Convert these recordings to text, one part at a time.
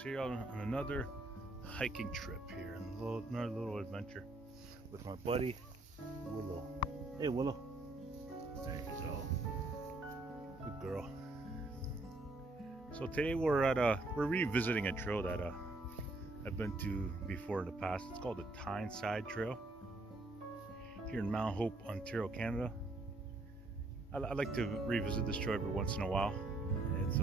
Alex here on another hiking trip here, and another little adventure with my buddy Willow. Hey Willow. There you go. Good girl. So today we're revisiting a trail that I've been to before in the past. It's called the Tyneside Trail here in Mount Hope, Ontario, Canada. I like to revisit this trail every once in a while. It's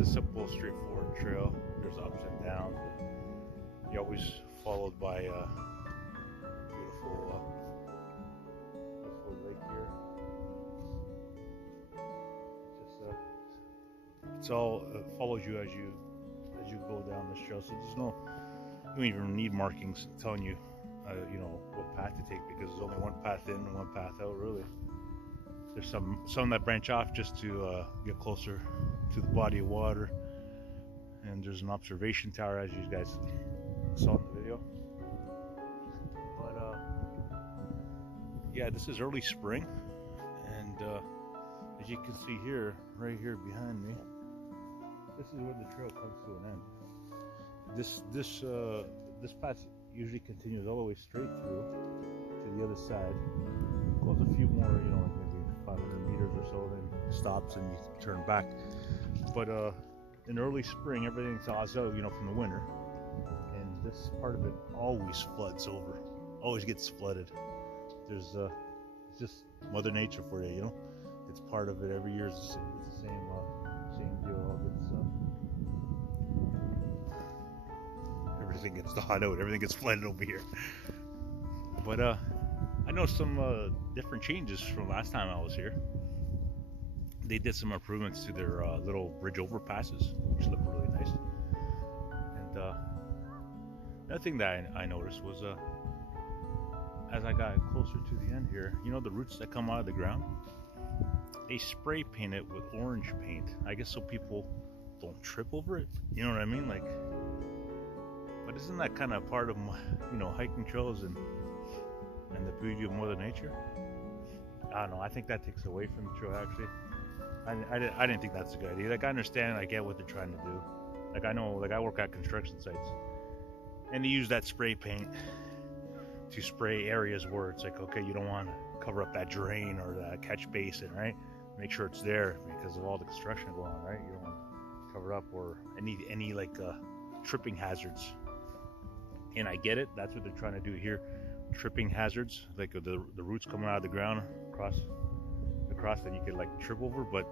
a simple, straightforward trail. There's ups and downs. You're always followed by a beautiful lake here. It's all follows you as you go down this trail. So you don't even need markings telling you what path to take, because there's only one path in and one path out, really. There's some that branch off just to get closer to the body of water, and there's an observation tower, as you guys saw in the video. But yeah, this is early spring, and as you can see here, right here behind me, this is where the trail comes to an end. This path usually continues all the way straight through to the other side. Goes a few more, like maybe 500 meters or so, then stops and you turn back. But in early spring, everything thaws out, from the winter, and this part of it always floods over, always gets flooded. There's it's just Mother Nature for you, It's part of it. Every year it's the same deal. Everything gets thawed out. Everything gets flooded over here. But I know some different changes from last time I was here. They did some improvements to their little bridge overpasses, which look really nice. And another thing that I noticed was as I got closer to the end here, the roots that come out of the ground, they spray paint it with orange paint, I guess so people don't trip over it. You know what I mean? But isn't that kind of part of hiking trails and the beauty of Mother Nature? I don't know. I think that takes away from the trail, actually. I didn't think that's a good idea. I understand, I get what they're trying to do. I know, I work at construction sites, and they use that spray paint to spray areas where it's okay, you don't want to cover up that drain or that catch basin, right? Make sure it's there because of all the construction going on, right? You don't want to cover up or any tripping hazards. And I get it. That's what they're trying to do here. Tripping hazards, like the roots coming out of the ground across that you could trip over. But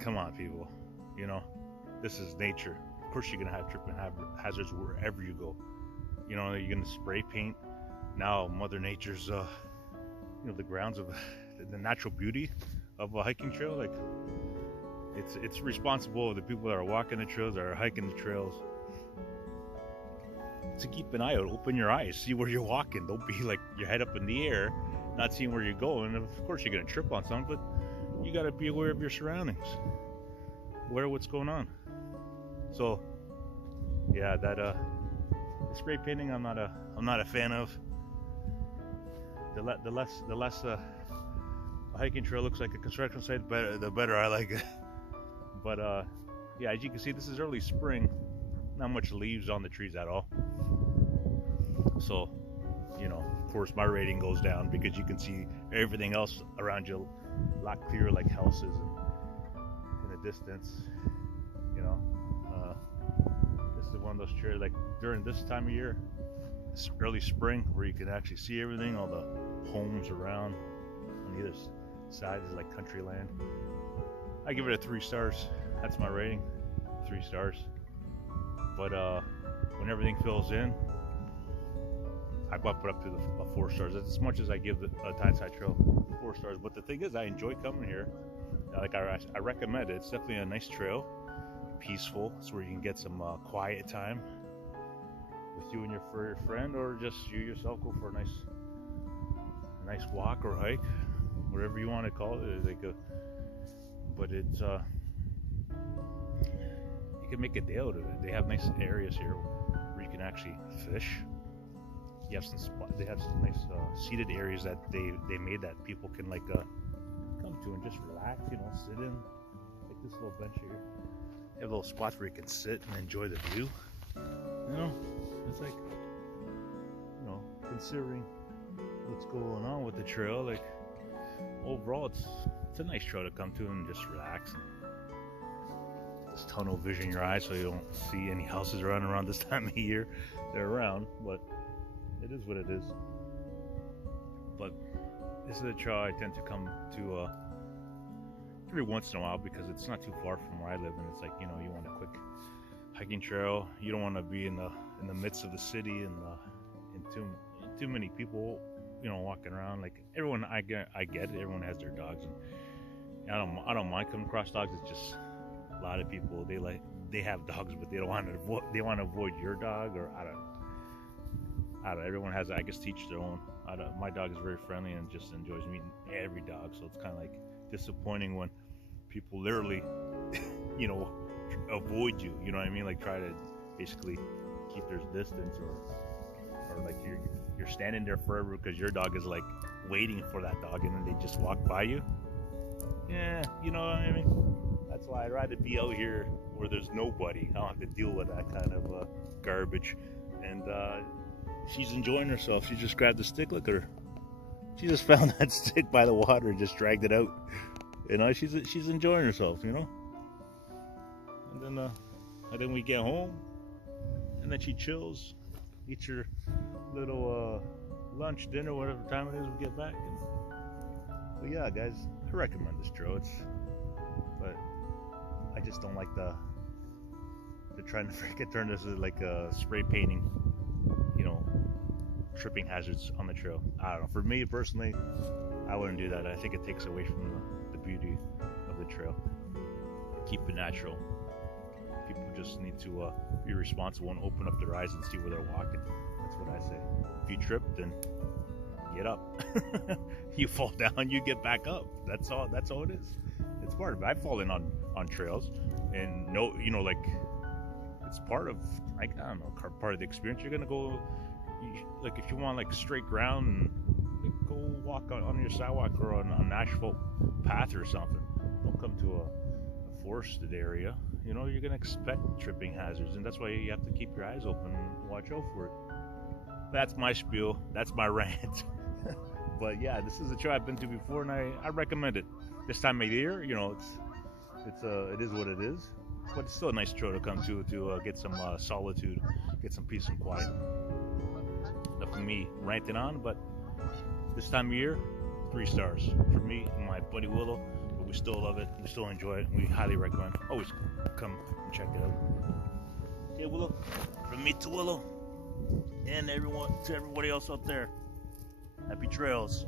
come on, people, this is nature. Of course you're gonna have tripping hazards wherever you go. You're gonna spray paint. Now Mother Nature's the grounds of the natural beauty of a hiking trail. It's responsible of the people that are walking the trails, that are hiking the trails, to keep an eye out. Open your eyes, see where you're walking. Don't be your head up in the air, not seeing where you're going. And of course you're gonna trip on something, but you gotta be aware of your surroundings, aware of what's going on. So yeah, that the spray painting I'm not a fan of. The less a hiking trail looks like a construction site, the better I like it. But yeah, as you can see, this is early spring. Not much leaves on the trees at all. So, of course, my rating goes down because you can see everything else around you a lot clearer, like houses and in the distance. This is one of those trails, during this time of year, it's early spring, where you can actually see everything, all the homes around on the other side is like country land. I give it a 3 stars. That's my rating, 3 stars. But when everything fills in, I bump it up to the 4 stars. That's as much as I give the Tyneside Trail 4 stars. But the thing is, I enjoy coming here. I recommend it. It's definitely a nice trail, peaceful. It's where you can get some quiet time with you and your friend, or just you yourself go for a nice walk or hike, whatever you want to call it. But it's you can make a day out of it. They have nice areas here where you can actually fish. They have some nice seated areas that they made that people can come to and just relax, sit in, this little bench here, They have little spots where you can sit and enjoy the view. You know, it's like, you know, considering what's going on with the trail, like overall, it's a nice trail to come to and just relax and just tunnel vision in your eyes so you don't see any houses running around this time of year. They're around, but it is what it is. But this is a trail I tend to come to every once in a while because it's not too far from where I live, and it's like, you know, you want a quick hiking trail. You don't want to be in the midst of the city and too many people, you know, walking around. Like everyone, I get it. Everyone has their dogs, and I don't mind coming across dogs. It's just a lot of people, they have dogs, but they want to avoid your dog, or I don't know. Everyone has, I guess, teach their own. My dog is very friendly and just enjoys meeting every dog, so it's kind of like disappointing when people literally, you know, avoid you. You know what I mean? Like try to basically keep their distance, or like you're standing there forever because your dog is like waiting for that dog, and then they just walk by you. Yeah, you know what I mean? That's why I'd rather be out here where there's nobody. I don't have to deal with that kind of garbage. And she's enjoying herself. She just grabbed the stick. Look at her. She just found that stick by the water and just dragged it out. You know, she's enjoying herself, you know. And then we get home, and then she chills, eats her little lunch, dinner, whatever time it is we get back. But yeah, guys, I recommend this trail. But I just don't like the trying to freaking turn this into like a spray painting, you know, tripping hazards on the trail. I don't know. For me personally, I wouldn't do that. I think it takes away from the beauty of the trail. Keep it natural. People just need to be responsible and open up their eyes and see where they're walking. That's what I say. If you trip, then get up. You fall down, you get back up. That's all it is. It's part of it. I've fallen on trails, and no, you know, like it's part of, like, I don't know, part of the experience. You're gonna go, like, if you want like straight ground, and go walk on your sidewalk or on an asphalt path or something. Don't come to a forested area. You know, you're gonna expect tripping hazards, and that's why you have to keep your eyes open and watch out for it. That's my spiel. That's my rant. But yeah, this is a trail I've been to before, and I recommend it. This time of year, you know, it is what it is. But it's still a nice trail to come to get some solitude, get some peace and quiet. Enough of me ranting on, but this time of year, 3 stars for me and my buddy Willow. But we still love it. We still enjoy it. We highly recommend. Always come and check it out. Okay, Willow. From me to Willow, and everybody else out there. Happy trails.